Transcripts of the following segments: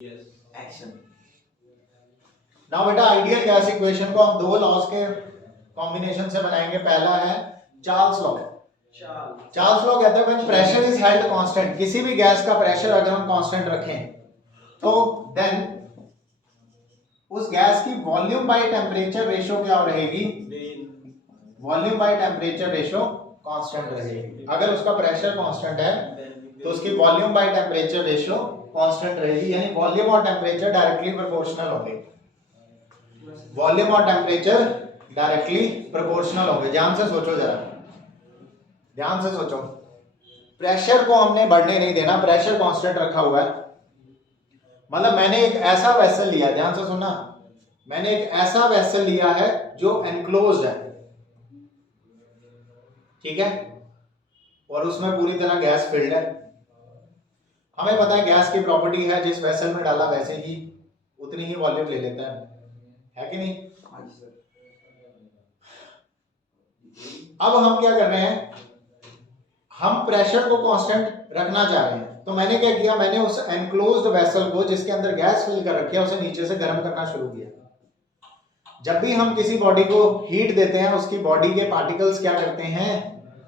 Action. Now बेटा ideal gas equation को हम दो लॉज के कॉम्बिनेशन से बनाएंगे। पहला है चार्ल्स लॉ। चार्ल्स लॉ कहता है when pressure is held constant, किसी भी गैस का प्रेशर अगर हम कांस्टेंट रखें तो देन उस गैस की वॉल्यूम बाय टेम्परेचर रेशियो क्या रहेगी? Volume by temperature ratio constant रहेगी। अगर उसका प्रेशर कांस्टेंट है तो उसकी volume by temperature ratio constant रहेगी, यानी वॉल्यूम और टेम्परेचर डायरेक्टली प्रोपोर्शनल होंगे। वॉल्यूम और टेम्परेचर डायरेक्टली प्रोपोर्शनल होंगे। ध्यान से सोचो, जरा ध्यान से सोचो। प्रेशर को हमने बढ़ने नहीं देना, प्रेशर कांस्टेंट रखा हुआ है। मतलब मैंने एक ऐसा वेसल लिया, ध्यान से सुनना, मैंने एक ऐसा वेसल लिया है जो एनक्लोज्ड है, ठीक है, और उसमें पूरी तरह गैस फिल्ड है। हमें पता है गैस की प्रॉपर्टी है जिस वेसल में डाला वैसे ही उतनी ही वॉल्यूम ले लेता है कि नहीं? अब हम क्या कर रहे हैं, हम प्रेशर को कांस्टेंट रखना चाह रहे हैं। तो मैंने क्या किया, मैंने उस एनक्लोज्ड वेसल को जिसके अंदर गैस फिल कर रखी है उसे नीचे से गर्म करना शुरू किया। जब भी हम किसी बॉडी को हीट देते हैं उसकी बॉडी के पार्टिकल्स क्या करते हैं?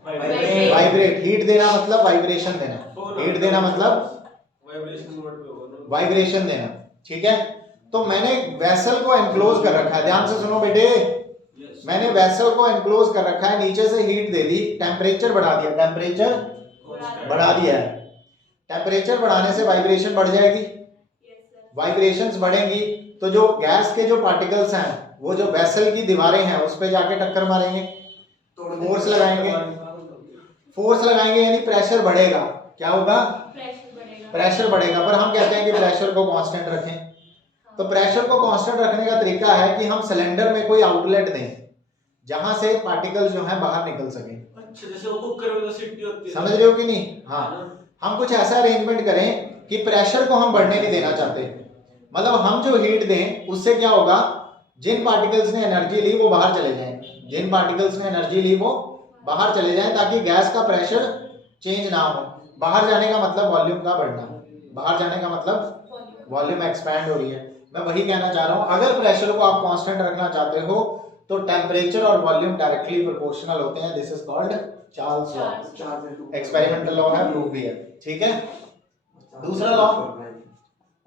वाइब्रेट। हीट देना मतलब वाइब्रेशन देना, हीट देना मतलब वाइब्रेशन देना, ठीक है। तो मैंने वेसल को एनक्लोज कर रखा है, ध्यान से सुनो बेटे, मैंने वेसल को एनक्लोज कर रखा है, नीचे से हीट दे दी, टेम्परेचर बढ़ा दिया, टेम्परेचर बढ़ा दिया है। टेम्परेचर बढ़ाने से वाइब्रेशन बढ़ जाएगी, वाइब्रेशंस बढ़ेंगी तो जो गैस के जो पार्टिकल्स हैं वो जो वेसल की दीवारें हैं उस पे जाके टक्कर मारेंगे, फोर्स लगाएंगे, फोर्स लगाएंगे यानी प्रेशर बढ़ेगा। क्या होगा? प्रेशर बढ़ेगा। पर हम कहते हैं कि प्रेशर को कांस्टेंट रखें। तो प्रेशर को कांस्टेंट रखने का तरीका है कि हम सिलेंडर में कोई आउटलेट दें जहां से पार्टिकल्स जो है बाहर निकल सके। अच्छा, जैसे वो कुकर में तो सीटी होती है, समझ रहे हो कि नहीं? हाँ, हम कुछ ऐसा अरेंजमेंट करें कि प्रेशर को हम बढ़ने नहीं देना चाहते। मतलब हम जो हीट दें उससे क्या होगा, जिन पार्टिकल्स ने एनर्जी ली वो बाहर चले जाएं, जिन पार्टिकल्स ने एनर्जी ली वो बाहर चले जाएं, ताकि गैस का प्रेशर चेंज ना हो। बाहर जाने का मतलब वॉल्यूम का बढ़ना, बाहर जाने का मतलब वॉल्यूम एक्सपैंड हो रही है। मैं वही कहना चाह रहा हूं, अगर प्रेशर को आप कांस्टेंट रखना चाहते हो तो टेम्परेचर और वॉल्यूम डायरेक्टली प्रोपोर्शनल होते हैं। This is called Charles law. Experimental law है, प्रूफ भी है, ठीक है। दूसरा लॉ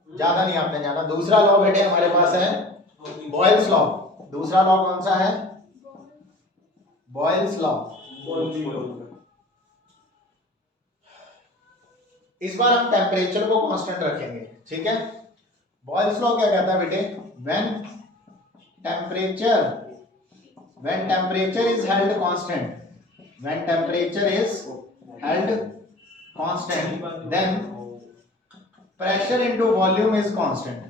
ज्यादा नहीं आपने जाना। दूसरा लॉ बेटे हमारे पास है बॉयल्स लॉ। दूसरा लॉ कौन सा है? Boyle's law. इस बार हम टेम्परेचर को कांस्टेंट रखेंगे, ठीक है। बॉयल्स लॉ क्या कहता है बेटे, when temperature is held constant, when temperature is held constant then pressure into volume is constant.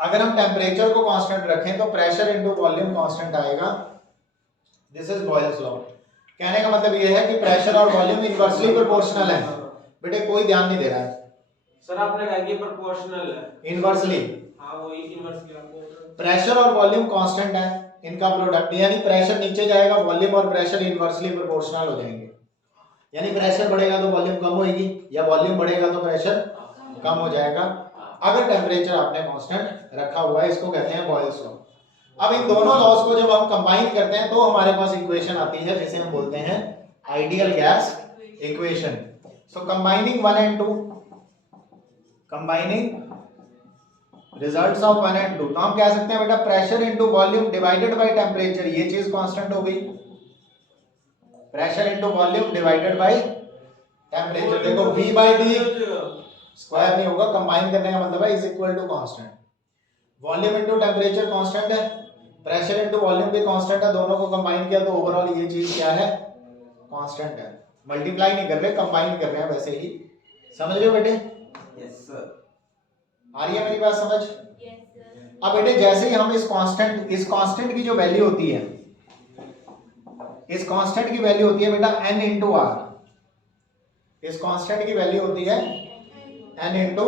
अगर हम टेम्परेचर को कांस्टेंट रखें तो प्रेशर इनटू वॉल्यूम कांस्टेंट आएगा। This is Boyle's law. कहने का मतलब यह है कि प्रेशर और वॉल्यूम इनवर्सली प्रोपोर्शनल है। बेटे कोई ध्यान नहीं दे रहा है सर, आपने कहा कि प्रोपोर्शनल है, इनवर्सली। हां वही इनवर्सली आपको प्रेशर और वॉल्यूम कांस्टेंट है, इनका प्रोडक्ट, यानी प्रेशर नीचे जाएगा, वॉल्यूम और प्रेशर इनवर्सली प्रोपोर्शनल हो जाएंगे। यानी प्रेशर बढ़ेगा तो वॉल्यूम कम होगी, या वॉल्यूम बढ़ेगा तो प्रेशर कम हो जाएगा अगर टेम्परेचर आपने कांस्टेंट रखा हुआ है। इसको कहते हैं बॉयल्स लॉ। अब इन दोनों लॉज को जब हम कंबाइन करते हैं तो हमारे पास इक्वेशन आती है जिसे हम बोलते हैं ideal gas equation. So combining 1 and 2, combining results of 1 and 2, तो हम कह सकते हैं बेटा pressure into volume divided by temperature, ये चीज कांस्टेंट हो गई। Pressure into volume divided by temperature, देखो v by d स्क्वायर नहीं होगा, कंबाइन करने का मतलब है is equal to constant. Volume into temperature constant है, प्रेशर इनटू वॉल्यूम भी कांस्टेंट है, दोनों को कंबाइन किया तो ओवरऑल ये चीज क्या है? कांस्टेंट है। मल्टीप्लाई नहीं कर रहे, कंबाइन कर रहे हैं वैसे ही। समझ रहे हो बेटे? Yes sir. आ रही है मेरी बात समझ? Yes sir. अब बेटे जैसे ही हम इस कांस्टेंट की जो वैल्यू होती है, इस कांस्टेंट की वैल्यू होती है बेटा n into r। इस कांस्टेंट की वैल्यू होती है n into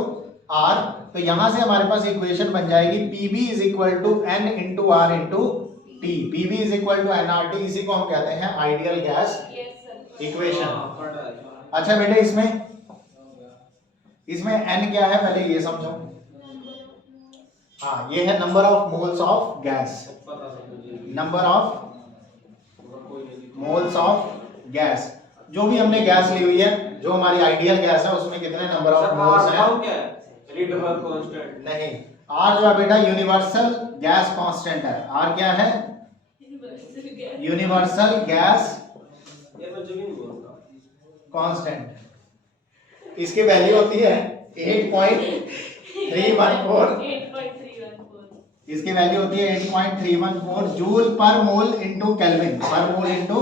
r। तो यहां से हमारे पास इक्वेशन बन जाएगी pv is equal to n into r into t। pv is equal to nRT, इसी को हम कहते हैं आइडियल गैस इक्वेशन। अच्छा बेटे इसमें इसमें n क्या है पहले ये समझो। हाँ ये है number of moles of gas, पता था मुझे। नंबर ऑफ कोई नहीं। मोल्स ऑफ गैस, जो भी हमने गैस ली हुई है, जो हमारी आइडियल गैस है उसमें कितने नंबर ऑफ मोल्स हैं। क्या है? Rydberg constant. नहीं, आर जो है बेटा यूनिवर्सल गैस कांस्टेंट है। आर क्या है? यूनिवर्सल गैस ये मैं जो भी नहीं बोलता। कांस्टेंट। इसकी वैल्यू होती है 8.314। इसकी वैल्यू होती है 8.314 जूल पर मोल इनटू केल्विन, पर मोल इनटू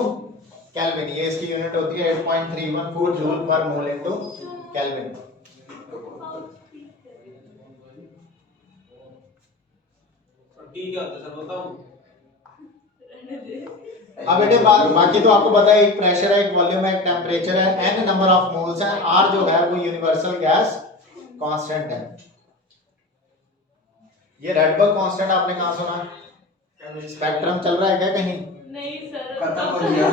केल्विन। ये इसकी यूनिट होती है 8.314 जूल पर मोल इनटू केल्विन। ठीक है तो सर बताऊं। अब बेटे बाकी तो आपको पता है, एक प्रेशर है, एक वॉल्यूम है, एक टेम्परेचर है, n नंबर ऑफ मोल्स है, r जो है वो यूनिवर्सल गैस कांस्टेंट है। ये रेडबर्ग कांस्टेंट आपने कहां सुना? स्पेक्ट्रम चल रहा है क्या कहीं? नहीं सर, खत्म हो गया।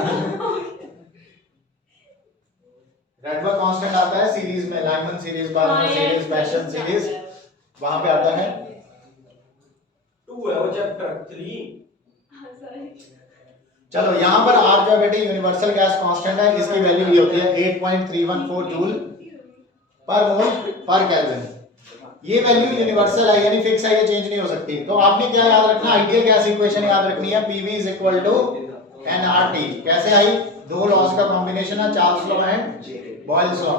रेडबर्ग कांस्टेंट आता है सीरीज में, Lyman series, burner series, passion series, वहां पे आता है। 2 है वो चैप्टर 3। चलो यहाँ पर R जो है बेटे यूनिवर्सल गैस कांस्टेंट है, इसकी वैल्यू ये होती है 8.314 जूल पर मोल पर केल्विन। ये वैल्यू यूनिवर्सल है यानी फिक्स है, ये चेंज नहीं हो सकती। तो आपने क्या याद रखना, आइडियल गैस इक्वेशन याद रखनी है, PV = nRT। कैसे आई? दो लॉज का कॉम्बिनेशन है, Charles law and Boyle's law.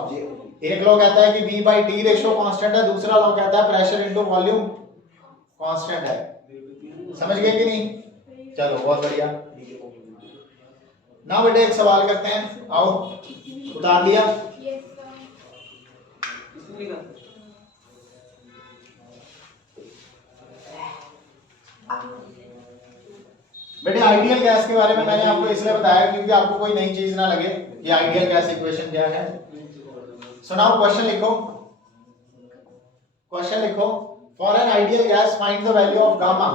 एक लॉ कहता है कि V/T रेशियो कांस्टेंट है, दूसरा लॉ कहता है प्रेशर इनटू वॉल्यूम कांस्टेंट है। समझ गए कि नहीं? चलो बहुत बढ़िया। ना बेटे एक सवाल करते हैं, आओ उतार लिया। बेटे आइडियल गैस के बारे में मैंने आपको इसलिए बताया क्योंकि आपको कोई नई चीज ना लगे कि आइडियल गैस इक्वेशन क्या है। सुनाओ क्वेश्चन लिखो, क्वेश्चन लिखो। For an ideal gas find the value of gamma,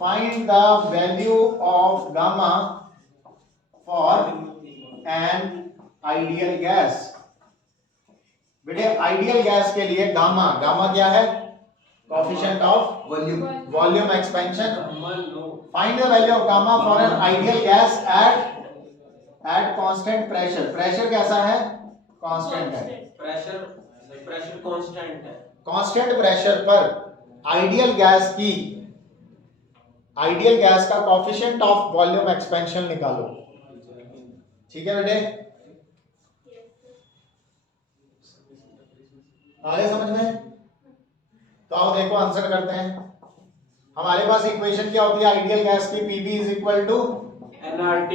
find the value of gamma for an ideal gas. बेटे आइडियल गैस के लिए गामा, गामा क्या है? Coefficient of volume expansion. Find the value of gamma for an ideal gas at constant pressure. Pressure कैसा है? Constant है। Pressure constant है। Constant pressure पर आइडियल गैस की, आइडियल गैस का कोएफिशिएंट ऑफ वॉल्यूम एक्सपेंशन निकालो। ठीक है बेटे, आगे समझ में? तो आओ देखो आंसर करते हैं। हमारे पास इक्वेशन क्या होती है आइडियल गैस की? PV = nRT।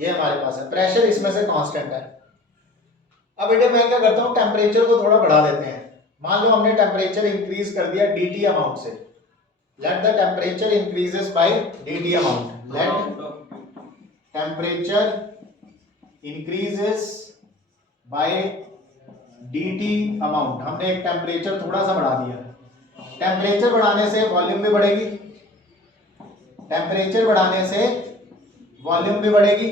ये हमारे पास है, प्रेशर इसमें से कांस्टेंट है। अब बेटे मैं क्या करता हूँ, टेम्परेचर को थोड़ा बढ़ा देते हैं। मान लो हमने टेम्परेचर इंक्रीज कर दिया dt अमाउंट से। Let the temperature increases by dt amount. Let temperature increases by dt amount. हमने एक टेम्परेचर थोड़ा सा बढ़ा दिया। टेम्परेचर बढ़ाने से वॉल्यूम भी बढ़ेगी, टेम्परेचर बढ़ाने से वॉल्यूम भी बढ़ेगी।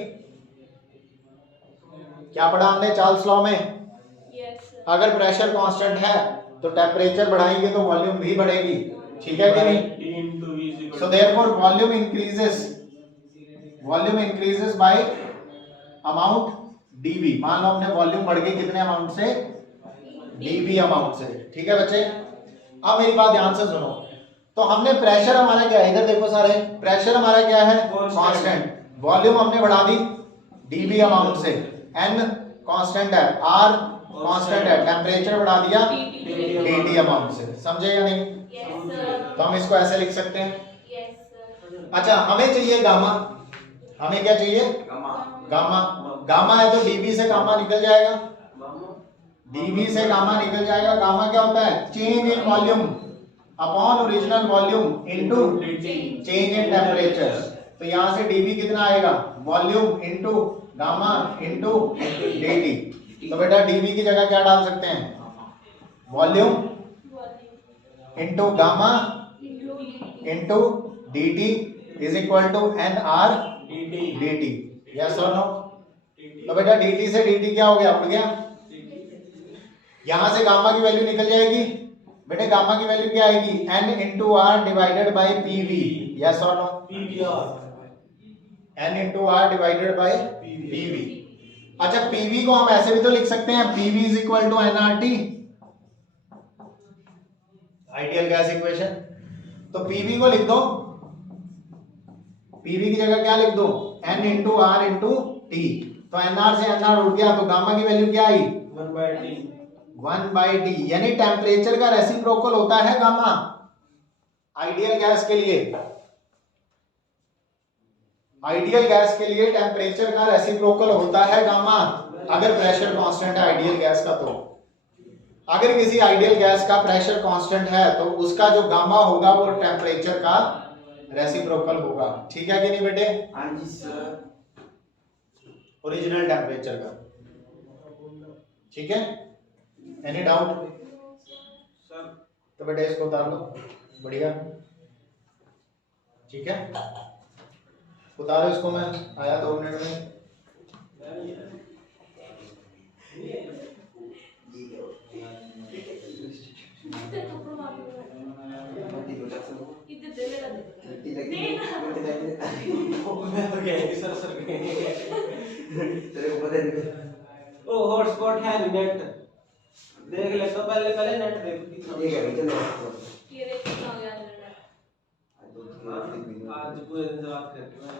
क्या पढ़ा हमने चार्ल्स लॉ में? अगर प्रेशर कांस्टेंट है तो टेम्परेचर बढ़ाएंगे तो वॉल्यूम भी बढ़ेगी। ठीक है कि नहीं? So therefore volume increases by amount dV। मान लो हमने वॉल्यूम बढ़ गई कितने अमाउंट से? dV अमाउंट से। ठीक है बच्चे, अब मेरी बात ध्यान से सुनो। तो हमने प्रेशर हमारा क्या है, इधर देखो सारे, प्रेशर हमारा क्या है? कांस्टेंट। वॉल्यूम हमने बढ़ा दी dV अमाउंट से, n कांस्टेंट है, r कांस्टेंट है, टेम्परेचर बढ़ा दिया dt अमाउंट से। समझे या नहीं? तो हम इसको ऐसे लिख सकते हैं। अच्छा हमें चाहिए गामा। हमें क्या चाहिए? गामा। गामा है तो dV से गामा निकल जाएगा, dV से गामा निकल जाएगा। गामा क्या होता है? Change in volume upon original volume into change in temperature. तो यहां से dV कितना आएगा? Volume into gamma into dt। तो बेटा dV की जगह क्या डाल सकते हैं? Volume into gamma into dt = nR dt। Yes और नो? तो बेटा dt से dt क्या हो गया? उड़ गया। यहां से गामा की वैल्यू निकल जाएगी बेटे, गामा की वैल्यू क्या आएगी, n into R divided by PV, yes और no, n into R divided by PV. अच्छा पीवी को हम ऐसे भी तो लिख सकते हैं, PV is equal to NRT, ideal gas equation. तो पीवी को लिख दो, पीवी की जगह क्या लिख दो, n into R into T, तो एनआर से एनआर उठ गया, तो गामा की वैल्यू क्या आई, 1/d, यानी टेम्परेचर का रेसिप्रोकल होता है गामा आइडियल गैस के लिए। आइडियल गैस के लिए टेम्परेचर का रेसिप्रोकल होता है गामा, अगर प्रेशर कांस्टेंट है आइडियल गैस का। तो अगर किसी आइडियल गैस का प्रेशर कांस्टेंट है तो उसका जो गामा होगा वो टेम्परेचर का रेसिप्रोकल होगा, ठीक है कि नहीं बेटे? हाँ जी सर। ओरिजिनल टेम्परेचर का, ठीक है? Any doubt sir? तो बेटे इसको उतार लो, बढ़िया, ठीक है, उतारो इसको, मैं आया 2 मिनट में। मैं तो गया ही सर तेरे को पता नहीं। ओ हॉटस्पॉट है नहीं, नेट देख ले तो पहले पहले नेट देख कितना ये क्या चल ये देख कितना हो गया मेरा। आज पूरे दिन से बात करके मैं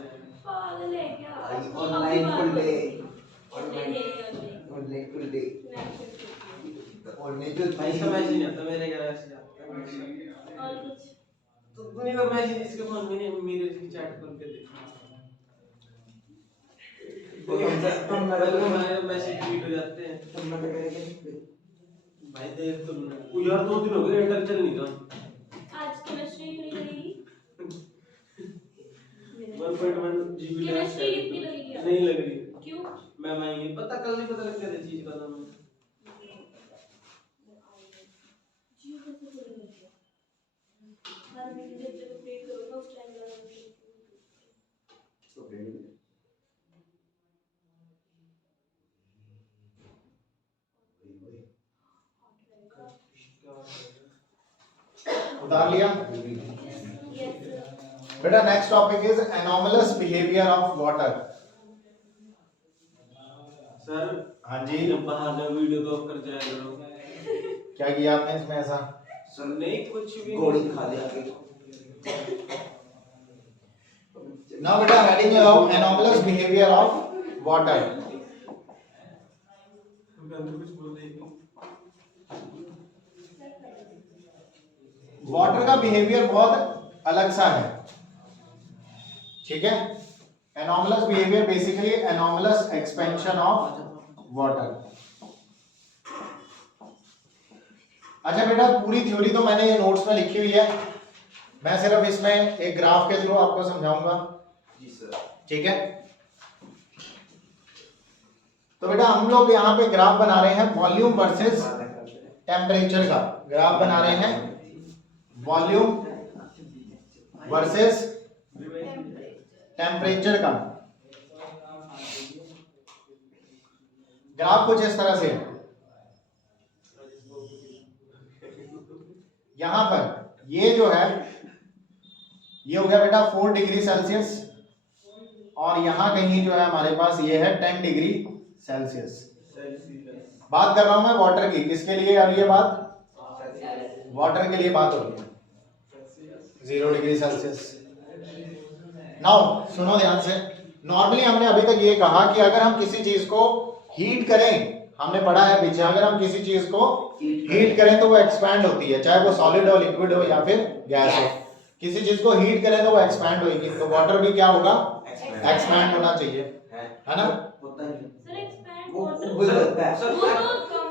पागल है क्या? I online full day, online online full day, online जो भाई समझ नहीं आता मेरे घर से आता है। और कुछ तो तूने का मैसेज इसके फोन में नहीं, मेरे से चैट करके देख तुम हमारे मैसेज डिलीट हो जाते हैं। तुम मत करेंगे भाई देख तुम वो यार 2 दिन हो गए इंटर चल नहीं रहा। आज केमिस्ट्री कितनी लगेगी? 1.1 जीबी केमिस्ट्री कितनी लगेगी? नहीं लग रही। क्यों? मैं नहीं पता, कल नहीं पता लग गया चीज का नाम। जियो कैसे खोलेंगे? हर महीने जब पे करो ना उस टाइम जाना। तो फ्रेंड उतार लिया यस बेटा। Next topic is anomalous behaviour of water. Sir हाँ जी, जब बाहर ना वीडियो तो ऑफ कर जाया करो। क्या किया आपने इसमें ऐसा? सर नहीं कुछ भी गोली खा लिया के नाउ बेटा हेडिंग लगाओ, एनोमलस बिहेवियर ऑफ वाटर। मैं तो कुछ बोल नहीं। वाटर का बिहेवियर बहुत अलग सा है, ठीक है? Anomalous behaviour basically anomalous expansion of water. अच्छा बेटा, पूरी थ्योरी तो मैंने ये नोट्स में लिखी हुई है, मैं सिर्फ इसमें एक ग्राफ के थ्रू आपको समझाऊंगा, जी सर। ठीक है? तो बेटा हम लोग यहाँ पे ग्राफ बना रहे हैं वॉल्यूम वर्सेस टेम्परेचर का ग्राफ बना रहे हैं, वॉल्यूम वर्सेस टेम्परेचर का ग्राफ कुछ इस तरह से। यहां पर ये जो है ये हो गया बेटा 4 डिग्री सेल्सियस, और यहां कहीं जो है हमारे पास ये है 10 डिग्री सेल्सियस। बात कर रहा हूं मैं वाटर की, किसके लिए अब ये बात? वाटर के लिए बात हो रही है, 0 डिग्री सेल्सियस। नाउ सुनो ध्यान से, नॉर्मली हमने अभी तक ये कहा कि अगर हम किसी चीज को हीट करें, हमने पढ़ा है पीछे, अगर हम किसी चीज को हीट करें तो वो एक्सपैंड होती है, चाहे वो सॉलिड हो, लिक्विड हो या फिर गैस हो। किसी चीज को हीट करें तो वो एक्सपैंड होगी, तो वाटर भी क्या होगा? एक्सपैंड होना चाहिए, है ना? होता है सर एक्सपैंड वो वाटर उबल जाता है, सर वो तो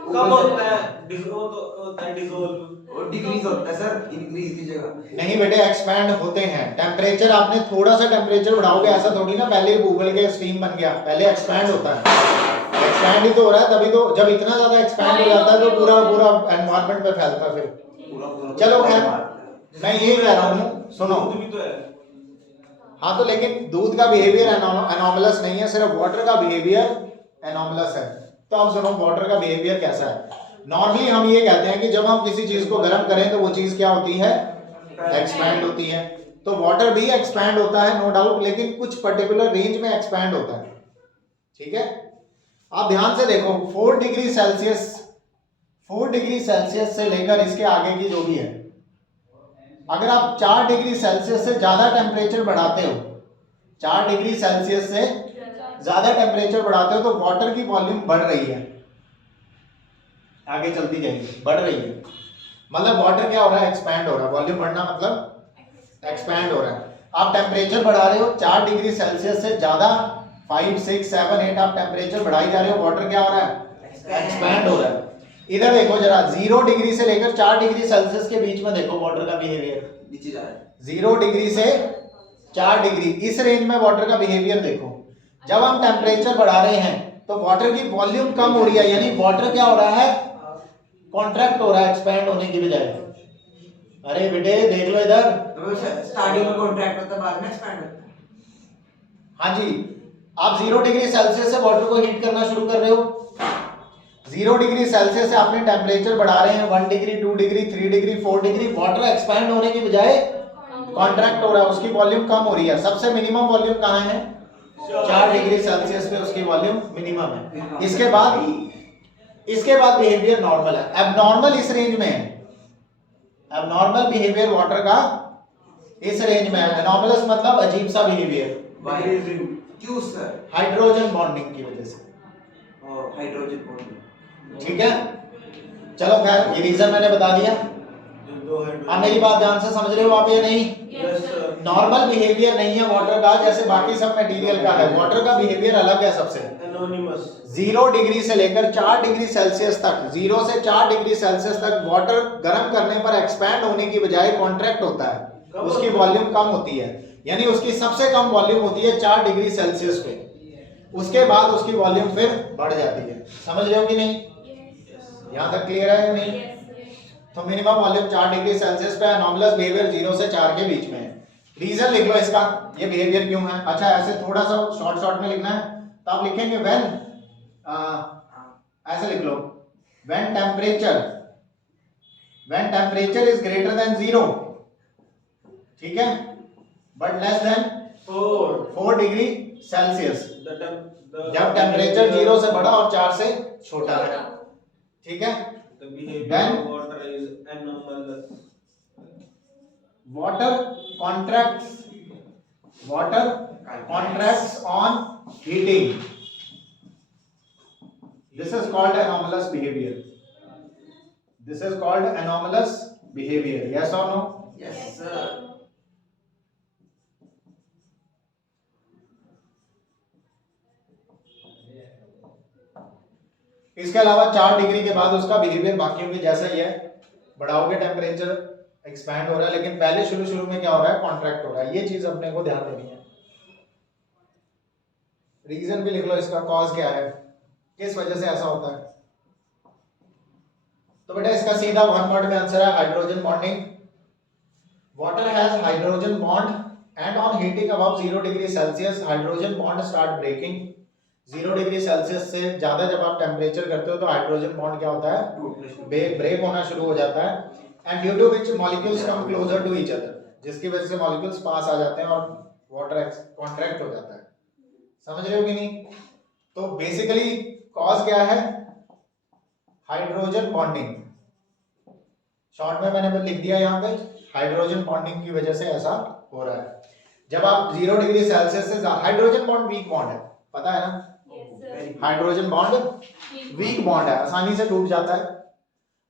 कब होता है? वो तो होता है डिसॉल्व और डिक्रीज होता है सर, इंक्रीज की जगह। नहीं बेटे, एक्सपैंड होते हैं। टेम्परेचर आपने थोड़ा सा टेम्परेचर बढ़ाओगे, ऐसा थोड़ी ना पहले ही उबल के स्टीम बन गया, पहले एक्सपैंड होता है। एक्सपैंड ही तो हो रहा है, तभी तो जब इतना ज्यादा एक्सपैंड हो जाता है तो पूरा पूरा एनवायरनमेंट में फैलता है फिर। पूरा चलो खैर, मैं ये कह रहा हूँ, सुनो, दूध भी तो है। हाँ तो लेकिन दूध का बिहेवियर एनोमलस नहीं है, सिर्फ वाटर का बिहेवियर एनोमलस है। तो अब सुनो वाटर का बिहेवियर कैसा है। नॉर्मली हम ये कहते हैं कि जब हम किसी चीज को गर्म करें तो वो चीज क्या होती है, एक्सपैंड होती है। तो वाटर भी एक्सपैंड होता है नो डाउट, लेकिन कुछ पर्टिकुलर रेंज में एक्सपैंड होता है, ठीक है। आप ध्यान से देखो 4 डिग्री सेल्सियस से लेकर इसके आगे की जो भी है, अगर आप 4 डिग्री सेल्सियस से ज्यादा टेम्परेचर बढ़ाते हो, 4 डिग्री सेल्सियस से ज्यादा टेम्परेचर बढ़ाते हो तो वाटर की वॉल्यूम बढ़ रही है, आगे चलती जाएगी, बढ़ रही है। मतलब वाटर क्या हो रहा है, एक्सपैंड हो रहा है। वॉल्यूम बढ़ना मतलब एक्सपैंड हो रहा है। आप टेम्परेचर बढ़ा रहे हो 4 डिग्री सेल्सियस से ज्यादा, 5, 6, 7, 8 आप टेम्परेचर बढ़ाई जा रहे हो, वाटर क्या हो रहा है, एक्सपैंड हो रहा है। इधर देखो जरा, 0 डिग्री से लेकर 4 डिग्री सेल्सियस के बीच में देखो वाटर का बिहेवियर, नीचे जा रहा है। 0 डिग्री से 4 डिग्री, इस रेंज में वाटर का बिहेवियर देखो। जब हम टेम्परेचर बढ़ा रहे हैं तो वाटर की वॉल्यूम कम हो रही है, यानी वाटर क्या हो रहा है, कॉन्ट्रैक्ट हो रहा है, एक्सपैंड होने की बजाय। अरे बेटे देख लो इधर, स्टार्टिंग में कॉन्ट्रैक्ट होता है, बाद में एक्सपैंड होता है। हाँ जी, आप 0 डिग्री सेल्सियस से वाटर को हीट करना शुरू कर रहे हो, 0 डिग्री सेल्सियस से आपने टेम्परेचर बढ़ा रहे हैं 1 degree, 2 degree, 3 degree, 4 degree, water expand होने की बजाय कॉन्ट्रैक्ट हो रहा है, उसकी वॉल्यूम कम हो रही है। सबसे मिनिमम वॉल्यूम कहाँ है, 4 डिग्री सेल्सियस पे उसकी वॉल्यूम मिनिमम है। इसके बाद बिहेवियर नॉर्मल है। एबनॉर्मल इस रेंज में है, एबनॉर्मल बिहेवियर वाटर का इस रेंज में है। एनॉमलस मतलब अजीब सा बिहेवियर, क्यों सर? हाइड्रोजन बॉन्डिंग की वजह से, हाइड्रोजन बॉन्डिंग। ठीक है। चलो खैर, ये रीजन मैंने बता दिया। अब मेरी बात ध्यान से समझ रहे हो आप या नहीं? नॉर्मल बिहेवियर नहीं है वाटर का जैसे बाकी सब मटेरियल का है। वाटर का बिहेवियर अलग है सबसे। एनोनिमस 0 डिग्री से लेकर 4 डिग्री सेल्सियस तक, 0 से 4 डिग्री सेल्सियस तक वाटर गर्म करने पर एक्सपैंड होने की बजाय कॉन्ट्रैक्ट होता है, उसकी वॉल्यूम कम होती है, यानी उसकी सबसे कम वॉल्यूम होती है 4 डिग्री सेल्सियस पे। उसके बाद उसकी वॉल्यूम फिर बढ़ जाती है। समझ रहे हो कि नहीं? यहाँ तक क्लियर है या नहीं? तो मिनिमम वॉल्यूम 4 डिग्री सेल्सियस पे, एनॉमलस बिहेवियर 0 से 4 के बीच में है। रीजन लिख लो इसका, ये बिहेवियर क्यों है। अच्छा ऐसे थोड़ा सा शॉर्ट में लिखना है तो आप लिखेंगे व्हेन, ऐसे लिख लो, when temperature is greater than 0, ठीक है, but less than 4 degree Celsius. जब टेम्परेचर 0 से बड़ा और 4 से छोटा है, ठीक है। the behavior Then- of water is anomalous. Water contracts on heating. This is called anomalous behavior. This is called anomalous behavior. Yes or no? Yes sir. इसके अलावा 4 डिग्री के बाद उसका बिहेवियर बाकियों के जैसा ही है। बढ़ाओगे टेम्परेचर एक्सपैंड हो रहा है, लेकिन पहले शुरू में क्या हो रहा है, कॉन्ट्रैक्ट हो रहा है। ये चीज अपने को ध्यान देनी है। रीजन भी लिख लो इसका, कॉज क्या है, किस वजह से ऐसा होता है। तो बेटा इसका सीधा 1 वर्ड में आंसर है, hydrogen bonding. Water has hydrogen bond and on heating above 0 degree Celsius hydrogen bond start breaking. 0 degree Celsius से ज्यादा जब आप टेम्परेचर करते हो तो हाइड्रोजन बॉन्ड क्या होता है, ब्रेक होना शुरू हो जाता है। And due to which molecules come closer to each other, जिसकी वजह से मॉलिक्यूल्स पास आ जाते हैं और वाटर कॉन्ट्रैक्ट हो जाता है। समझ रहे हो कि नहीं? तो बेसिकली कॉज क्या है, हाइड्रोजन बॉन्डिंग। शॉर्ट में मैंने लिख दिया यहाँ पे, हाइड्रोजन बॉन्डिंग की वजह से ऐसा हो रहा है। जब आप 0 डिग्री सेल्सियस से, हाइड्रोजन बॉन्ड वीक बॉन्ड है, पता है ना? हाइड्रोजन बॉन्ड वीक बॉन्ड है, आसानी से टूट जाता है।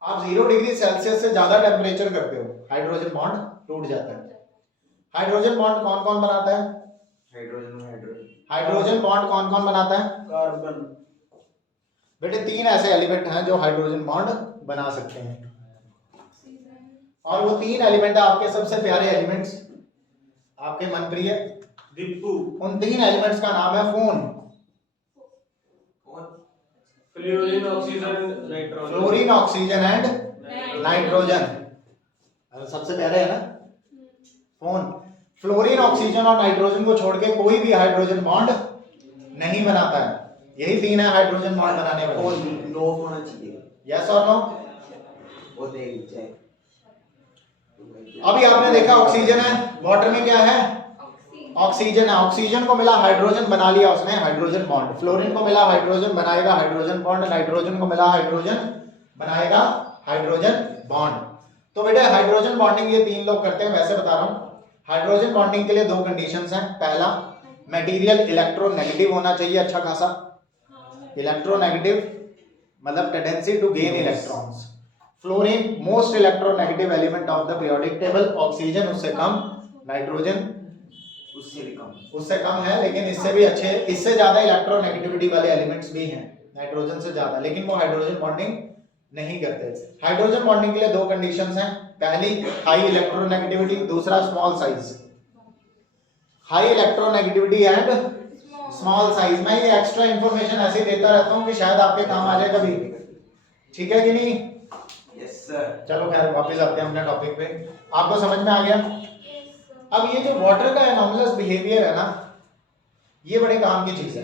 आप 0 डिग्री सेल्सियस से ज्यादा टेम्परेचर करते हो, हाइड्रोजन बॉन्ड टूट जाता है। हाइड्रोजन बॉन्ड कौन कौन बनाता है? हाइड्रोजन बॉन्ड कौन कौन बनाता है? कार्बन। बेटे 3 ऐसे एलिमेंट हैं जो हाइड्रोजन बॉन्ड बना सकते हैं, और वो 3 एलिमेंट आपके सबसे प्यारे एलिमेंट्स, आपके मनप्रिय दीपू। उन 3 एलिमेंट्स का नाम है phone. Fluorine, oxygen, nitrogen. Fluorine, oxygen and nitrogen, सबसे प्यारे है ना फोन। फ्लोरीन, ऑक्सीजन और नाइट्रोजन को छोड़ के कोई भी हाइड्रोजन बॉन्ड नहीं बनाता है। यही 3 है हाइड्रोजन बॉन्ड बनाने वाले। नो होना चाहिए। यस और नो? वो दे नीचे अभी आपने देखा ऑक्सीजन है, वाटर में क्या है? ऑक्सीजन है। ऑक्सीजन को मिला हाइड्रोजन, बना लिया उसने हाइड्रोजन बॉन्ड। फ्लोरीन को मिला हाइड्रोजन, बनाएगा हाइड्रोजन बॉन्ड। नाइट्रोजन को मिला हाइड्रोजन, बनाएगा हाइड्रोजन बॉन्ड। तो बेटे हाइड्रोजन बॉन्डिंग ये 3 लोग करते हैं। वैसे बता रहा हूं, हाइड्रोजन बॉन्डिंग के लिए 2 कंडीशंस हैं। पहला, मटेरियल इलेक्ट्रोनेगेटिव होना चाहिए अच्छा खासा। इलेक्ट्रोनेगेटिव मतलब tendency to gain electrons. Fluorine most electronegative element of the periodic table. Oxygen उससे कम, नाइट्रोजन उससे कम है, लेकिन इससे भी अच्छे, इससे ज्यादा इलेक्ट्रोनेगेटिविटी वाले एलिमेंट्स भी हैं नाइट्रोजन से ज्यादा, लेकिन वो हाइड्रोजन बॉन्डिंग नहीं करते। हाइड्रोजन बॉन्डिंग के लिए 2 कंडीशंस हैं। पहली, हाई इलेक्ट्रोनेगेटिविटी। दूसरा, small size. High electronegativity and small size. मैं ये एक्स्ट्रा इंफॉर्मेशन ऐसे ही देता रहता हूँ कि शायद आपके काम आ जाए कभी। ठीक है कि नहीं? Yes sir. चलो खैर वापस आते हैं अपने टॉपिक पे। आपको समझ में आ गया? अब ये जो वाटर का एनॉमलस बिहेवियर है ना, ये बड़े काम की चीज है।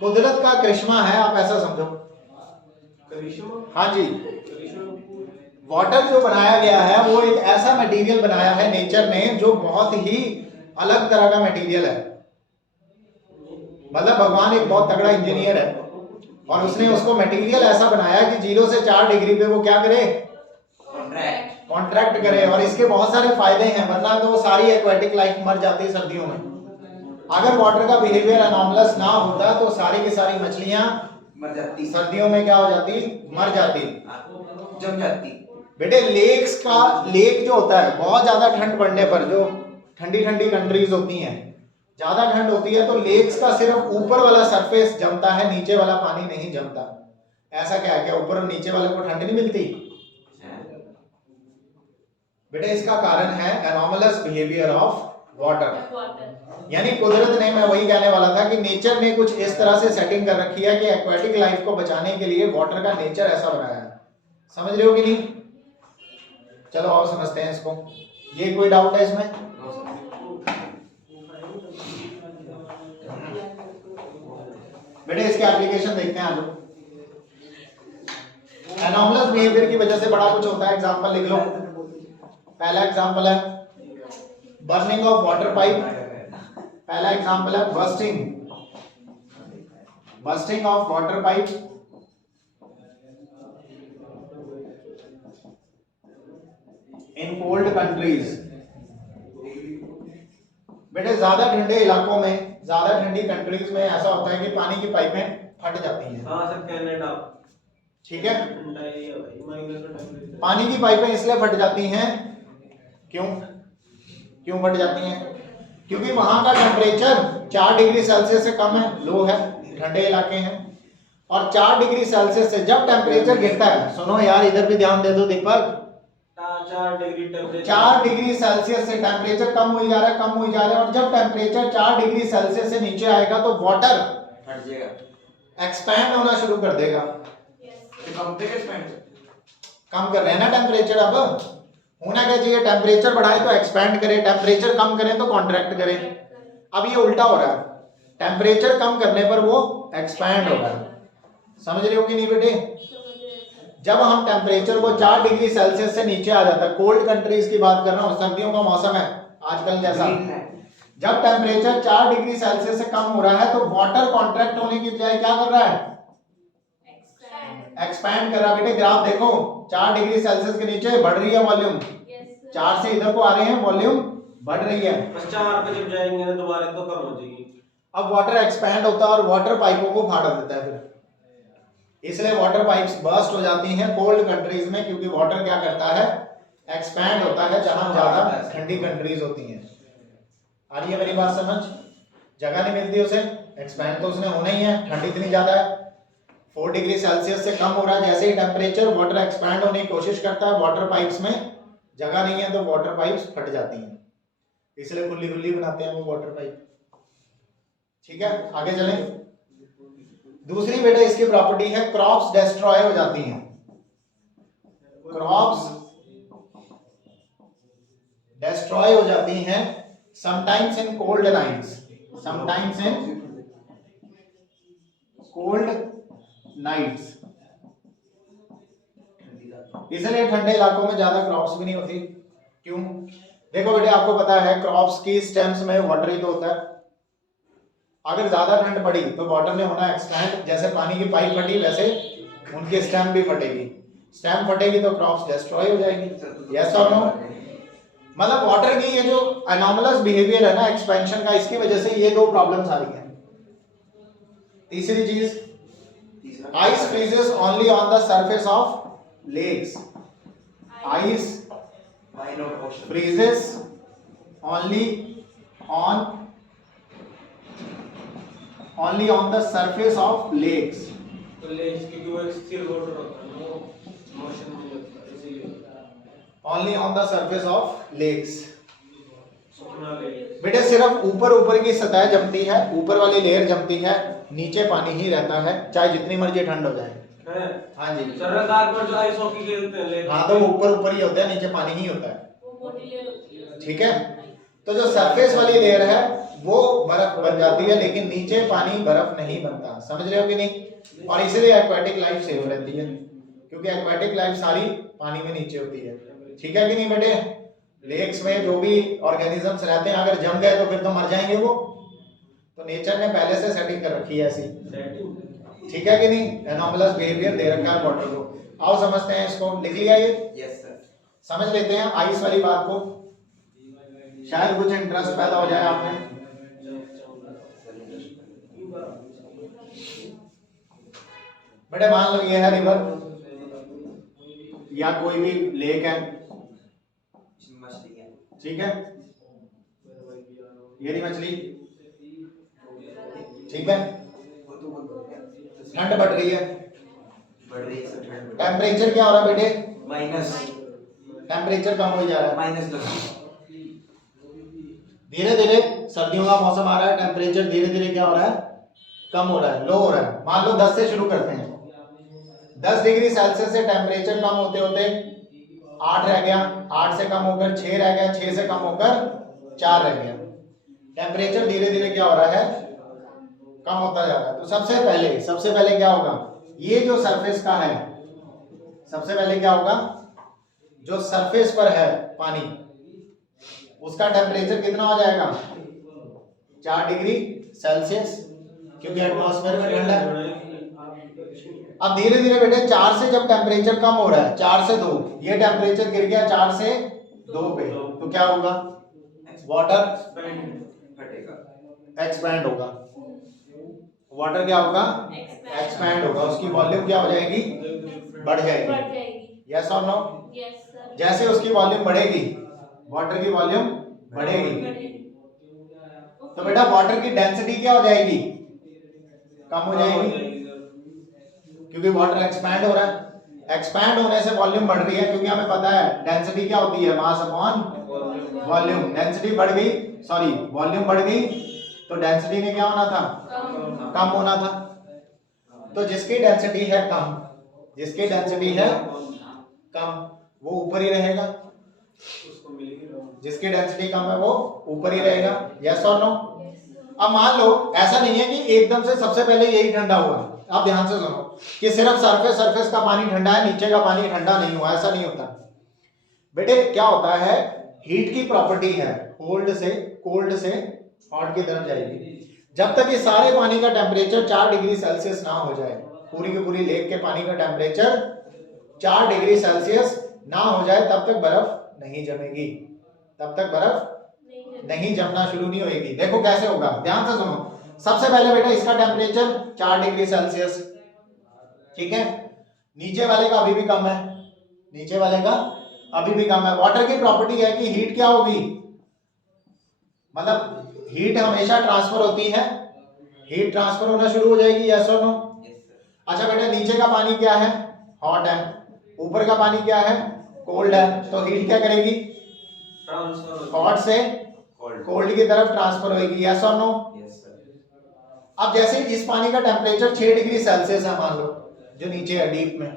कुदरत का करिश्मा है, आप ऐसा समझो। हाँ जी, वाटर जो बनाया गया है वो एक ऐसा मटेरियल बनाया है नेचर ने जो बहुत ही अलग तरह का मटेरियल है। मतलब भगवान एक बहुत तगड़ा इंजीनियर है और उसने उसको मटेरियल ऐसा बनाया कि 0 से 4 डिग्री पे वो क्या करे? कॉन्ट्रैक्ट करे। और इसके बहुत सारे फायदे हैं, वरना तो सारी एक्वेटिक लाइफ मर जाती है सर्दियों में। अगर वाटर का बिहेवियर एनॉमलस ना होता तो सारी की सारी मछलियां मर जाती, सर्दियों में क्या हो जाती? मर जाती, जम जाती। बेटे लेक जो होता है, बहुत ज्यादा ठंड पड़ने पर, जो ठंडी ठंडी कंट्रीज होती हैं, ज्यादा ठंड होती है तो लेक्स का सिर्फ ऊपर वाला सरफेस जमता है, नीचे वाला पानी नहीं जमता। ऐसा क्या है, क्या ऊपर और नीचे वाले को ठंड नहीं मिलती? बेटे इसका कारण है एनॉमलस बिहेवियर ऑफ वाटर। यानी कुदरत ने, मैं वही कहने वाला था कि नेचर ने कुछ इस तरह से सेटिंग कर रखी है कि एक्वेटिक लाइफ को बचाने के लिए वाटर का नेचर ऐसा बनाया है। समझ रहे हो कि नहीं? चलो और समझते हैं इसको। ये कोई डाउट है इसमें? बेटे इसके एप्लीकेशन देखते हैं आज। एनॉमलस बिहेवियर की वजह से बड़ा कुछ होता है। एग्जांपल लिख लो। पहला एग्जांपल है बर्निंग ऑफ वाटर पाइप। पहला एग्जांपल है bursting of water pipe. In cold countries. बेटे ज्यादा ठंडे इलाकों में, ज्यादा ठंडी कंट्रीज में ऐसा होता है कि पानी की पाइपें फट जाती हैं। हाँ सर, कनाडा। ठीक है, पानी की पाइपें इसलिए फट जाती हैं, क्यों फट जाती हैं? क्योंकि वहां का टेम्परेचर 4 डिग्री सेल्सियस से कम है, लो है, ठंडे इलाके हैं। और 4 डिग्री सेल्सियस से जब टेम्परेचर गिरता है, सुनो यार इधर भी ध्यान दे दो दीपक, 4 डिग्री सेल्सियस से टेम्परेचर कम हो जा रहा है और जब टेम्परेचर 4 डिग्री सेल्सियस से नीचे आएगा तो वाटर फट जाएगा, एक्सपैंड होना शुरू कर देगा। कम कर रहे हैं ना टेम्परेचर। अब होना क्या चाहिए? टेम्परेचर बढ़ाए तो एक्सपैंड करे, टेम्परेचर कम करें तो कॉन्ट्रैक्ट करे। अब ये उल्टा हो रहा है, टेम्परेचर कम करने पर वो एक्सपैंड हो रहा है। समझ रहे हो कि नहीं बेटे? जब हम टेम्परेचर को 4 डिग्री सेल्सियस से नीचे आ जाता है, कोल्ड कंट्रीज की बात कर रहा हूँ, सर्दियों का मौसम है आजकल जैसा, जब टेम्परेचर 4 डिग्री सेल्सियस से कम हो रहा है तो वाटर कॉन्ट्रैक्ट होने की बजाय क्या कर रहा है? एक्सपैंड कर रहा है। बेटे ग्राफ देखो, 4 डिग्री सेल्सियस के नीचे बढ़ रही है वॉल्यूम, 4 से इधर को आ रहे हैं, वॉल्यूम बढ़ रही है। 4 पे जब जाएंगे ना दोबारा तो कम हो जाएगी। अब वाटर एक्सपैंड होता है और वाटर पाइपों को फाड़ देता है फिर, इसलिए वाटर पाइप्स बर्स्ट हो जाती हैं कोल्ड कंट्रीज में, क्योंकि वाटर क्या करता है? एक्सपैंड होता है जहां ज्यादा ठंडी कंट्रीज होती हैं। आ रही है मेरी बात समझ? जगह नहीं मिलती उसे, एक्सपैंड तो उसने होना ही है, ठंडी इतनी ज्यादा है, 4 डिग्री सेल्सियस से कम हो रहा है। जैसे ही टेम्परेचर, वाटर एक्सपैंड होने की कोशिश करता है, वाटर पाइप्स में जगह नहीं है तो वाटर पाइप्स फट जाती हैं, इसलिए खुली खुली बनाते हैं वो वाटर पाइप। ठीक है, आगे चलें। दूसरी बेटा इसकी प्रॉपर्टी है क्रॉप्स डिस्ट्रॉय हो जाती हैं। क्रॉप्स डिस्ट्रॉय हो जाती हैं sometimes in cold nights, sometimes in cold nights. इसलिए ठंडे इलाकों में ज्यादा क्रॉप्स भी नहीं होती। क्यों? देखो बेटे, आपको पता है क्रॉप्स की स्टेम्स में वाटर ही तो होता है। अगर ज्यादा ठंड पड़ी तो वाटर ने होना एक्सपैंड, जैसे पानी की पाइप फटी वैसे उनकी स्टेम भी फटेगी। स्टेम फटेगी तो क्रॉप्स डिस्ट्रॉय हो जाएगी। यस और नो? मतलब वाटर की ये जो एनॉमलस बिहेवियर है ना एक्सपेंशन का, इसकी वजह से ये दो प्रॉब्लम्स आ रही हैं। तीसरी चीज, ice freezes only on the surface of lakes. आइस freezes only on the surface of lakes. तो लेक्स क्योंकि वो एक स्थिर वाटर होता है, वो मोशन में होता है, इसीलिए Only on the surface of lakes. Sukhna lakes. बेटे सिर्फ ऊपर की सतह जमती है, ऊपर वाली लेयर जमती है, नीचे पानी ही रहता है, चाहे जितनी मर्जी ठंड हो जाए। है हाँ जी। सर्वकार पर जो आइस हॉकी खेलते हैं लेक्स। हाँ, तो वो ऊपर ही होता है, नीचे पानी ही होता है। वो मोटी लेयर होती है। ठीक है, तो जो सरफेस वाली लेयर है वो बर्फ बन जाती है, लेकिन नीचे पानी बर्फ नहीं बनता। समझ रहे हो कि नहीं? और इसलिए एक्वाटिक लाइफ सेफ रहती है, क्योंकि एक्वाटिक लाइफ सारी पानी में नीचे होती है। ठीक है कि नहीं बेटे? लेक्स में जो भी ऑर्गेनिजम्स रहते हैं अगर जम गए तो फिर तो मर जाएंगे वो, तो नेचर ने पहले से सेटिंग कर रखी है ऐसी। ठीक है कि नहीं? एनॉमलस बिहेवियर दे रखा है वाटर को। आओ समझते हैं इसको, लिख लिया ये? Yes sir. समझ लेते हैं आइस वाली बात को, शायद कुछ इंटरेस्ट पैदा हो जाए आप में। बेटे मान लो ये है रिवर या कोई भी लेक है, मछली है। ठीक है, ये रही मछली, ठीक है। वो तो बोल ठंड बढ़ रही है, बढ़ रही है सर ठंड। टेम्परेचर क्या हो रहा है बेटे? माइनस टेम्परेचर कम हो जा रहा है, -10। धीरे धीरे सर्दियों का मौसम आ रहा है, टेम्परेचर धीरे धीरे क्या हो रहा है? कम हो रहा है, लो हो रहा है। मान लो 10 से शुरू करते हैं, 10 डिग्री सेल्सियस से टेम्परेचर कम होते होते 8 रह गया, 8 से कम होकर 6 रह गया, 6 से कम होकर 4 रह गया। टेम्परेचर धीरे धीरे क्या हो रहा है? कम होता जा रहा है। तो सबसे पहले क्या होगा? ये जो सरफेस का है, सबसे पहले क्या होगा? जो सरफेस पर है पानी, उसका टेम्परेचर कितना हो जाएगा? 4 डिग्री सेल्सियस, क्योंकि एटमॉस्फेयर में ठंडा है। अब धीरे धीरे बेटे 4 से जब टेम्परेचर कम हो रहा है, 4 से 2, ये टेम्परेचर गिर गया 4 से 2 पे, तो क्या होगा? वाटर फटेगा, एक्सपैंड होगा। वाटर क्या होगा? एक्सपैंड होगा, उसकी वॉल्यूम क्या हो जाएगी? बढ़ जाएगी। यस और नो? Yes sir. जैसे उसकी वॉल्यूम बढ़ेगी, वाटर की वॉल्यूम बढ़ेगी, तो बेटा वाटर की डेंसिटी क्या हो जाएगी? कम हो जाएगी, क्योंकि वाटर एक्सपैंड हो रहा है। एक्सपैंड होने से वॉल्यूम बढ़ रही है, क्योंकि हमें पता है डेंसिटी क्या होती है? Mass upon volume. डेंसिटी बढ़ गई, सॉरी वॉल्यूम बढ़ गई, तो डेंसिटी ने क्या होना था? कम होना था। तो जिसकी डेंसिटी है कम, जिसकी डेंसिटी है कम, वो ऊपर ही रहेगा। जिसकी डेंसिटी कम है वो ऊपर ही रहेगा। यस और नो? अब मान लो ऐसा नहीं है कि एकदम से सबसे पहले यही ठंडा हुआ। आप ध्यान से सुनो कि सिर्फ सरफेस का पानी ठंडा है, नीचे का पानी ठंडा नहीं हुआ, ऐसा नहीं होता बेटे। क्या होता है? हीट की प्रॉपर्टी है कोल्ड से हॉट की तरफ जाएगी। जब तक ये सारे पानी का टेम्परेचर 4 डिग्री सेल्सियस ना हो जाए, पूरी की पूरी लेक के पानी का टेम्परेचर 4 डिग्री सेल्सियस ना हो जाए, तब तक बर्फ नहीं जमेगी, तब तक बर्फ नहीं जमना शुरू नहीं होगी। देखो कैसे होगा, ध्यान से सुनो। सबसे पहले बेटा इसका टेम्परेचर 4 डिग्री सेल्सियस, ठीक है। नीचे वाले का अभी भी कम है, नीचे वाले का अभी भी कम है। वाटर की प्रॉपर्टी है कि हीट क्या होगी? मतलब हीट हमेशा ट्रांसफर होती है, हीट ट्रांसफर होना शुरू हो जाएगी। यस और नो? अच्छा बेटा नीचे का पानी क्या है? हॉट है। ऊपर का पानी क्या है? कोल्ड है। तो हीट क्या करेगी? हॉट से कोल्ड की तरफ ट्रांसफर होगी। यस और नो? अब जैसे इस पानी का टेम्परेचर 6 डिग्री सेल्सियस है, मान लो जो नीचे है डीप में,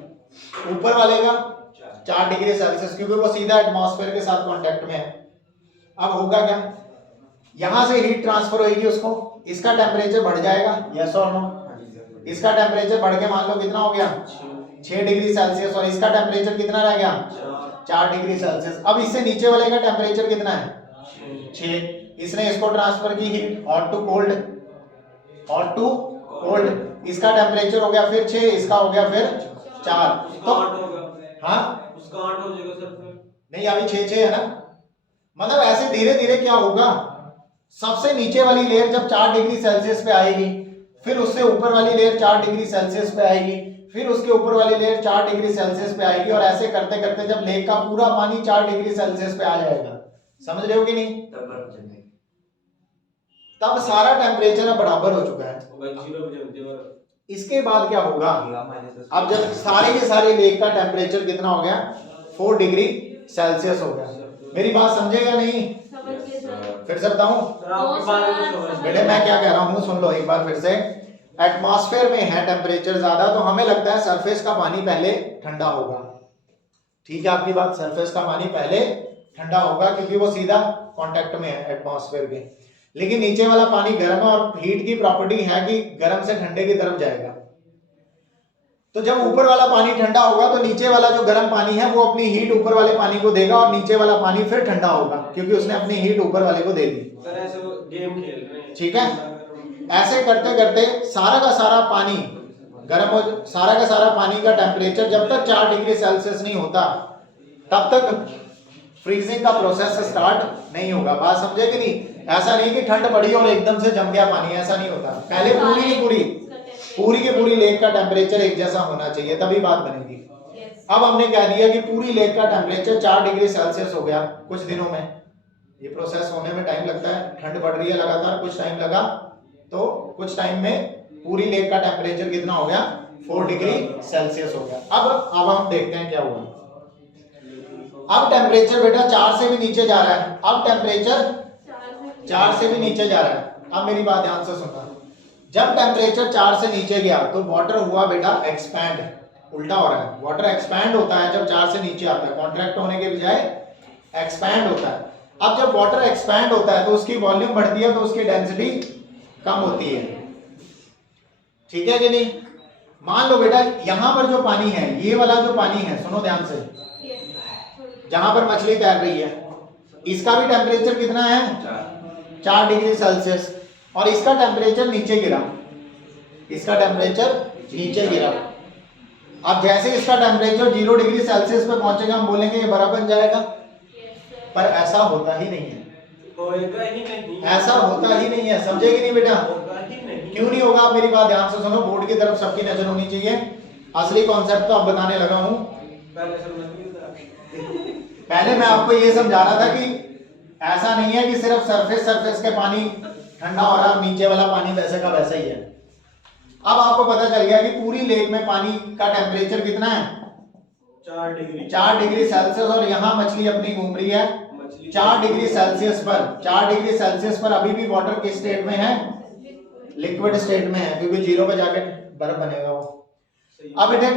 ऊपर वाले का 4 डिग्री सेल्सियस, क्योंकि वो सीधा एटमॉस्फेयर के साथ कांटेक्ट में है। अब होगा क्या? यहां से हीट ट्रांसफर होगी उसको, इसका टेम्परेचर बढ़ जाएगा। यस और नो? इसका टेम्परेचर बढ़ के मान लो कितना हो गया? 6 डिग्री सेल्सियस और इसका टेम्परेचर कितना रह गया 4 डिग्री सेल्सियस। अब इससे नीचे वाले का टेम्परेचर कितना है 6। इसने इसको ट्रांसफर की heat hot to cold, hot to cold, इसका टेम्परेचर हो गया फिर 6, इसका हो गया फिर 4। उसका तो 8 होगा, हाँ उसका 8 हो जाएगा सर फिर। नहीं अभी 6 है ना, मतलब ऐसे धीरे धीरे क्या होगा, सबसे नीचे वाली लेयर जब 4 डिग्री सेल्सियस पे आएगी, फिर उससे ऊपर वाली लेयर 4 डिग्री सेल्सियस पे आएगी, फिर उसके ऊपर वाली लेयर 4 डिग्री सेल्सियस पे आएगी, और ऐसे करते करते जब लेक का पूरा पानी 4 डिग्री सेल्सियस पे आ जाएगा, समझ रहे हो कि नहीं, तब बर्फ जमेगी। तब सारा टेम्परेचर अब बराबर हो चुका है। वो भाई 0 पे जमते हैं और इसके बाद क्या होगा, -10 अब जब सारे के सारे लेक का टेम्परेचर कितना हो गया 4 डिग्री सेल्सियस हो गया। मेरी बात समझे या नहीं, समझ गए सर। फिर से बताऊं सर आपकी बात को समझ बेटे, मैं क्या कह रहा हूं सुन लो एक बार फिर से। एटमॉस्फेयर में है टेम्परेचर ज्यादा, तो हमें लगता है सरफेस का पानी पहले ठंडा होगा, ठीक है आपकी बात, सरफेस का पानी पहले ठंडा होगा क्योंकि वो सीधा कांटेक्ट में है एटमॉस्फेयर के, लेकिन नीचे वाला पानी गर्म है और हीट की प्रॉपर्टी है कि गर्म से ठंडे की तरफ जाएगा। तो जब ऊपर वाला पानी ठंडा होगा तो नीचे वाला जो गर्म पानी है वो अपनी हीट ऊपर वाले पानी को देगा, और नीचे वाला पानी फिर ठंडा होगा क्योंकि उसने अपनी हीट ऊपर वाले को दे दी। सर ऐसे वो गेम खेल रहे हैं, ठीक है, ऐसे करते करते सारा का सारा पानी गर्म हो, सारा का सारा पानी का टेम्परेचर जब तक 4 डिग्री सेल्सियस नहीं होता तब तक फ्रीजिंग का प्रोसेस स्टार्ट नहीं होगा। बात समझे कि नहीं, ऐसा नहीं कि ठंड पड़ी और एकदम से जम गया पानी, ऐसा नहीं होता। पहले पूरी की पूरी लेक का टेम्परेचर एक जैसा होना चाहिए, तभी बात बनेगी। अब हमने कह दिया कि पूरी लेक का टेम्परेचर 4 डिग्री सेल्सियस हो गया कुछ दिनों में, ये प्रोसेस होने में टाइम लगता है, ठंड बढ़ रही है लगातार, कुछ टाइम लगा, तो कुछ टाइम में पूरी लेक का टेम्परेचर कितना हो गया 4 डिग्री सेल्सियस हो गया। अब हम देखते हैं क्या हुआ। अब टेम्परेचर बेटा 4 से भी नीचे जा रहा है, अब टेम्परेचर 4 से भी नीचे जा रहा है। अब मेरी बात ध्यान से सुनना, जब टेम्परेचर 4 से नीचे गया तो वाटर हुआ बेटा एक्सपैंड, उल्टा हो रहा है, वाटर एक्सपैंड होता है जब 4 से नीचे आता है, कॉन्ट्रैक्ट होने के बजाय एक्सपैंड होता है। अब जब वाटर एक्सपैंड होता है तो उसकी वॉल्यूम बढ़ती है, तो उसकी डेंसिटी कम होती है, ठीक है कि नहीं। मान लो बेटा यहां पर जो पानी है, ये वाला जो पानी है, सुनो ध्यान से, जहां पर मछली तैर रही है, इसका भी टेम्परेचर कितना है 4 डिग्री सेल्सियस, और इसका टेम्परेचर नीचे गिरा, इसका टेम्परेचर नीचे गिरा। अब जैसे इसका टेम्परेचर 0 डिग्री सेल्सियस पे पहुंचेगा हम बोलेंगे ये बर्फ बन जाएगा, पर ऐसा होता ही नहीं है, होएगा ही नहीं, ऐसा होता ही नहीं है, समझे कि नहीं बेटा, होगा ही नहीं। क्यों नहीं होगा। आप मेरी बात ध्यान से सुनो, बोर्ड की तरफ सबकी नजर होनी चाहिए, असली कॉन्सेप्ट तो अब बताने लगा हूं। पहले समझ नहीं था, पहले मैं आपको ये समझा रहा था कि ऐसा नहीं है कि सिर्फ सरफेस के पानी ठंडा हो रहा है, नीचे वाला पानी वैसे का वैसा ही है। अब आपको पता चल गया कि पूरी लेक में पानी का टेम्परेचर कितना है 4 डिग्री 4 डिग्री सेल्सियस, और यहाँ मछली अपनी घूम रही है मछली 4 डिग्री सेल्सियस पर। 4 डिग्री सेल्सियस पर अभी भी वाटर किस स्टेट में है, लिक्विड स्टेट में है, क्योंकि 0 पे जाके बर्फ बनेगा वो। अब बेटे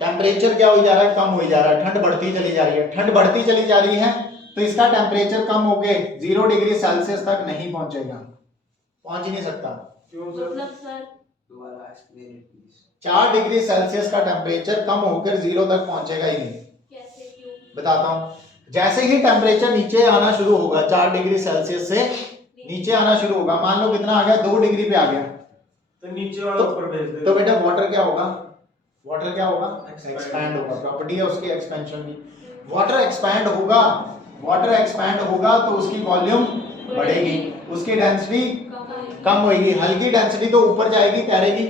टेम्परेचर क्या हो जा रहा है, कम हो जा रहा है, ठंड बढ़ती चली जा रही है, ठंड बढ़ती चली जा रही है, तो इसका टेम्परेचर कम होके 0 डिग्री सेल्सियस तक नहीं पहुंचेगा, पहुंच ही नहीं सकता। क्यों सर? मतलब सर दोबारा explain it please. 4 degree Celsius का टेम्परेचर कम होकर 0 तक पहुंचेगा ही नहीं। कैसे, क्यों? बताता हूं, जैसे ही टेम्परेचर नीचे आना शुरू होगा, 4 डिग्री सेल्सियस से नीचे आना शुरू होगा, मान लो कितना आ गया 2 डिग्री पे आ गया, तो नीचे वाला ऊपर भेज दे, तो बेटा वाटर क्या होगा, वाटर क्या होगा Expand। एक्सपैंड होगा, प्रॉपर्टी है उसकी एक्सपेंशन की। वाटर एक्सपैंड होगा, वाटर एक्सपैंड होगा तो उसकी वॉल्यूम बढ़ेगी, उसकी डेंसिटी कम होगी, हल्की डेंसिटी तो ऊपर जाएगी, तैरेगी,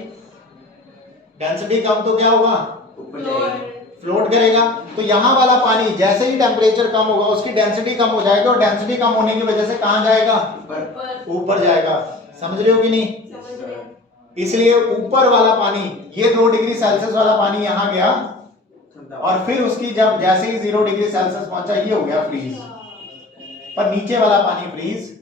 डेंसिटी कम तो क्या होगा ऊपर जाएगी, फ्लोट करेगा। तो यहाँ वाला पानी जैसे ही टेम्परेचर कम होगा उसकी डेंसिटी कम हो जाएगी, और डेंसिटी कम होने की वजह से कहाँ जाएगा, ऊपर ऊपर जाएगा। समझ रहे हो कि नहीं, समझ रहे हैं। इसलिए ऊपर वाला पानी, ये 2 डिग्री सेल्सियस वाला पानी यहाँ गया, और फिर उसकी जब जैसे ही 0 डिग्री सेल्सियस पहुंचा ये हो गया फ्रीज, पर नीचे वाला पानी फ्रीज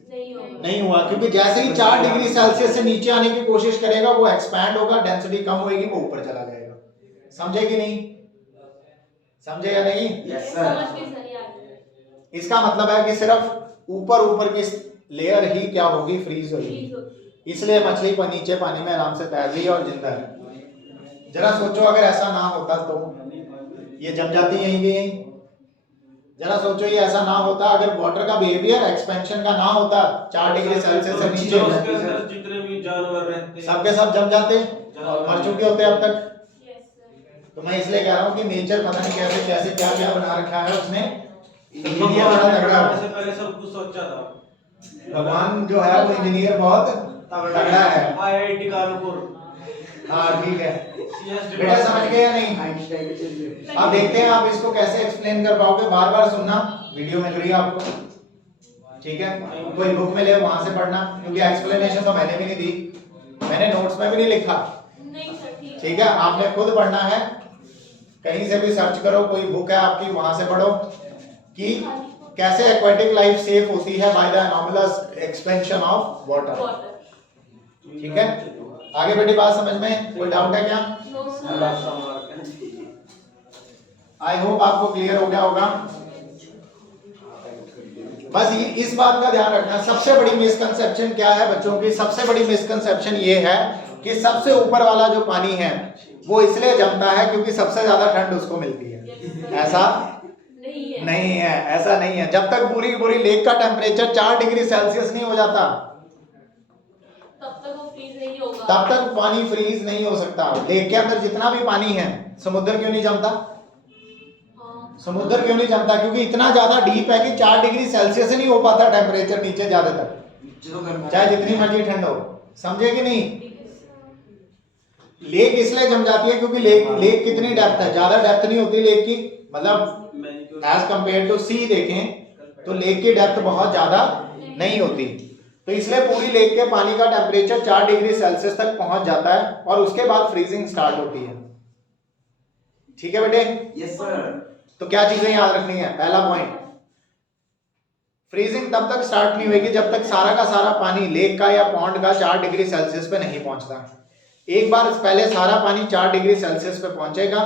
नहीं हुआ, क्योंकि जैसे ही 4 डिग्री सेल्सियस से नीचे आने की कोशिश करेगा वो एक्सपैंड होगा, डेंसिटी कम होगी, वो ऊपर चला जाएगा। समझे कि नहीं, समझे या नहीं। यस समझ सर। गए सर, याद इसका मतलब है कि सिर्फ ऊपर की लेयर ही क्या होगी, फ्रीज होगी, है। इसलिए मछली पर नीचे पानी में आराम से तैर रही है और जिंदा है। जरा सोचो अगर ऐसा ना होता तो ये जम जाती यहीं के यहीं। जरा सोचो ये ऐसा ना होता अगर वाटर का बिहेवियर एक्सपेंशन का ना होता 4 डिग्री सेल्सियस से नीचे उसके अंदर जितने भी जानवर रहते हैं सबके सब जम जाते और मर चुके होते अब तक। Yes sir. तो मैं इसलिए कह रहा हूँ कि नेचर पता नहीं कैसे कैसे क्या क्या बना रखा है उसने। इंजीनियर बड़ा तगड़ा है। से पहले सब कुछ सोचा था। भगवान जो है वो इंजीनियर बहुत तगड़ा है। IIT कानपुर हाँ ठीक है CS बेटा समझ गए या नहीं? आइंस्टाइन के चलिए अब देखते हैं आप इसको कैसे एक्सप्लेन कर पाओगे। बार बार सुनना, वीडियो मिल रही है आपको, ठीक है? कोई बुक मिले वहां से पढ़ना, क्योंकि एक्सप्लेनेशन तो मैंने भी नहीं दी, मैंने नोट्स में भी नहीं लिखा, नहीं सर ठीक ठीक है? आपने खुद पढ़ना है, कहीं से भी सर्च करो, कोई बुक है आपकी वहां से पढ़ो कि कैसे एक्वेटिक लाइफ सेफ होती है by the anomalous expansion of water, water. ठीक है? आगे बेटी बात समझ में कोई डाउट है क्या? No sir. आई होप आपको क्लियर हो गया होगा। बस इस बात का ध्यान रखना, सबसे बड़ी मिसकंसेप्शन क्या है बच्चों की? सबसे बड़ी मिसकंसेप्शन ये है कि सबसे ऊपर वाला जो पानी है वो इसलिए जमता है क्योंकि सबसे ज्यादा ठंड उसको मिलती है। ऐसा नहीं है, ऐसा नहीं है। जब तक पूरी की पूरी लेक का टेम्परेचर 4 डिग्री सेल्सियस नहीं हो जाता तब तक वो फ्रीज नहीं होगा। तब तक पानी फ्रीज नहीं हो सकता। लेक के अंदर जितना भी पानी है, समुद्र क्यों नहीं जमता? हाँ। समुद्र क्यों नहीं जमता? क्योंकि इतना ज्यादा डीप है कि 4 डिग्री सेल्सियस ही नहीं हो पाता टेम्परेचर नीचे ज्यादा तक, चाहे जितनी मर्जी ठंड हो। समझे कि नहीं? लेक इसलिए जम जाती है क्योंकि लेक कितनी डेप्थ है? ज्यादा डेप्थ नहीं होती लेक की, मतलब एज कंपेयर टू सी देखें तो लेक की डेप्थ बहुत ज्यादा नहीं होती। तो इसलिए पूरी लेक के पानी का टेम्परेचर 4 डिग्री सेल्सियस तक पहुंच जाता है और उसके बाद फ्रीजिंग स्टार्ट होती है। ठीक है बेटे? Yes sir. तो क्या चीजें याद रखनी है? पहला पॉइंट, फ्रीजिंग तब तक स्टार्ट नहीं होगी जब तक सारा का सारा पानी लेक का या पॉन्ड का 4 डिग्री सेल्सियस पे नहीं पहुंचता। एक बार पहले सारा पानी 4 डिग्री सेल्सियस पे पहुंचेगा,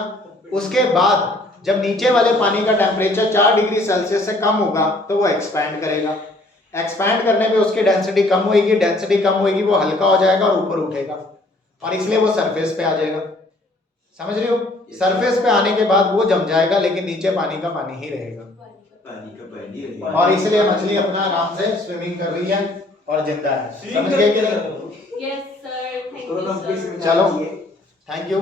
उसके बाद जब नीचे वाले पानी का टेम्परेचर 4 डिग्री सेल्सियस से कम होगा तो वो एक्सपैंड करेगा। एक्सपैंड करने पे उसकी डेंसिटी कम होगी, डेंसिटी कम होगी, वो हल्का हो जाएगा और ऊपर उठेगा और इसलिए वो सरफेस पे आ जाएगा। समझ रहे हो? सरफेस पे आने के बाद वो जम जाएगा लेकिन नीचे पानी का पानी ही रहेगा पानी का पानी है। और इसलिए मछली अपना आराम से स्विमिंग कर रही है और जिंदा है। समझ गए कि नहीं? यस सर, थैंक तो यू हम किस सर। में चलो, चाहिए? Thank you.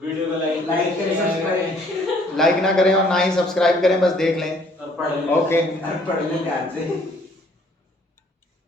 वीडियो को लाइक करें, सब्सक्राइब लाइक ना करें और ना ही सब्सक्राइब करें, बस देख लें। और पढ़ लें। ओके। पढ़ लें ध्यान से।